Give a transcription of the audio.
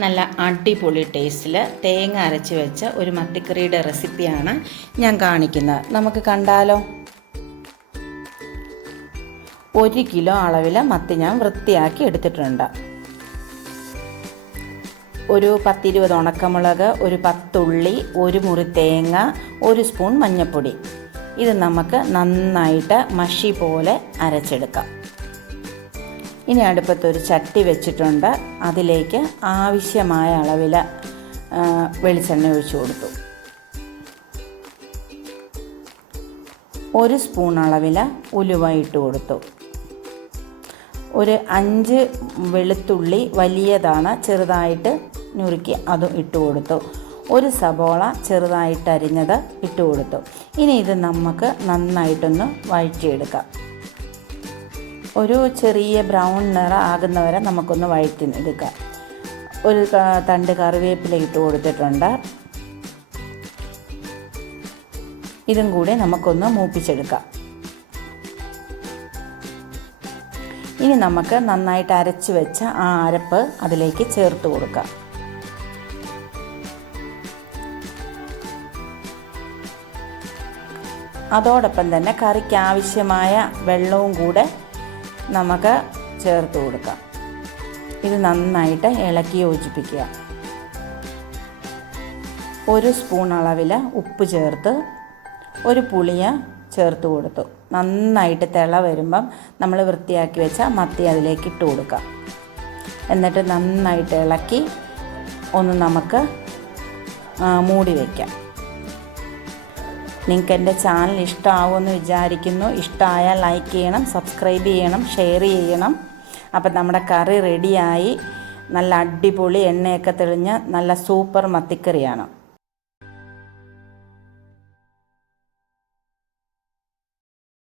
നല്ല അടിപൊളി ടേസ്റ്റിൽ തേങ്ങ അരച്ച് വെച്ച ഒരു മത്തിക്കറിയുടെ റെസിപ്പിയാണ് ഞാൻ കാണിക്കുന്നത്. നമുക്ക് കണ്ടാലോ? 1 കിലോ അളവിൽ മത്തി ഞാൻ വൃത്തിയാക്കി എടുത്തിട്ടുണ്ട്. ഒരു 10-20 ഉണക്കമുളക്, ഒരു 10 ഉള്ളി, ഒരു മുറി തേങ്ങ, 1 സ്പൂൺ മഞ്ഞൾപ്പൊടി. ഇത് നമുക്ക് നന്നായിട്ട് മഷി പോലെ അരച്ചെടുക്കാം. ഇനി അടുപ്പത്തൊരു ചട്ടി വെച്ചിട്ടുണ്ട്. അതിലേക്ക് ആവശ്യമായ അളവിൽ വെളിച്ചെണ്ണ ഒഴിച്ചു കൊടുത്തു. 1 സ്പൂൺ അളവിൽ ഉലുവ ഇട്ട് കൊടുത്തു. ഒരു 5 വെളുത്തുള്ളി വലിയതാണ്, ചെറുതായിട്ട് നുറുക്കി അതും ഇട്ട് കൊടുത്തു. 1 സബോള ചെറുതായിട്ട് അരിഞ്ഞത് ഇട്ട് കൊടുത്തു. ഇനി ഇത് നമുക്ക് നന്നായിട്ടൊന്ന് വഴറ്റിയെടുക്കാം. ഒരു ചെറിയ ബ്രൗൺ നിറം ആകുന്നവരെ നമുക്കൊന്ന് വഴറ്റി എടുക്കാം. ഒരു തണ്ട് കറിവേപ്പില ഇട്ട് കൊടുത്തിട്ടുണ്ട്. ഇതും കൂടി നമുക്കൊന്ന് മൂപ്പിച്ചെടുക്കാം. ഇനി നമുക്ക് നന്നായിട്ട് അരച്ച് വെച്ച ആ അരപ്പ് അതിലേക്ക് ചേർത്ത് കൊടുക്കാം. അതോടൊപ്പം തന്നെ കറിക്ക് ആവശ്യമായ വെള്ളവും കൂടെ നമുക്ക് ചേർത്ത് കൊടുക്കാം. ഇത് നന്നായിട്ട് ഇളക്കി യോജിപ്പിക്കുക. 1 സ്പൂൺ അളവിൽ ഉപ്പ് ചേർത്ത് ഒരു പുളിയ ചേർത്ത് കൊടുത്തു. നന്നായിട്ട് തിള വരുമ്പം നമ്മൾ വൃത്തിയാക്കി വെച്ച മത്തി അതിലേക്ക് ഇട്ട് കൊടുക്കാം. എന്നിട്ട് നന്നായിട്ട് ഇളക്കി ഒന്ന് നമുക്ക് മൂടി വയ്ക്കാം. നിങ്ങൾക്ക് എൻ്റെ ചാനൽ ഇഷ്ടമാവുമെന്ന് വിചാരിക്കുന്നു. ഇഷ്ടമായാൽ ലൈക്ക് ചെയ്യണം, സബ്സ്ക്രൈബ് ചെയ്യണം, ഷെയർ ചെയ്യണം. അപ്പം നമ്മുടെ കറി റെഡിയായി. നല്ല അടിപൊളി എണ്ണയൊക്കെ തെളിഞ്ഞ നല്ല സൂപ്പർ മത്തിക്കറിയാണ്.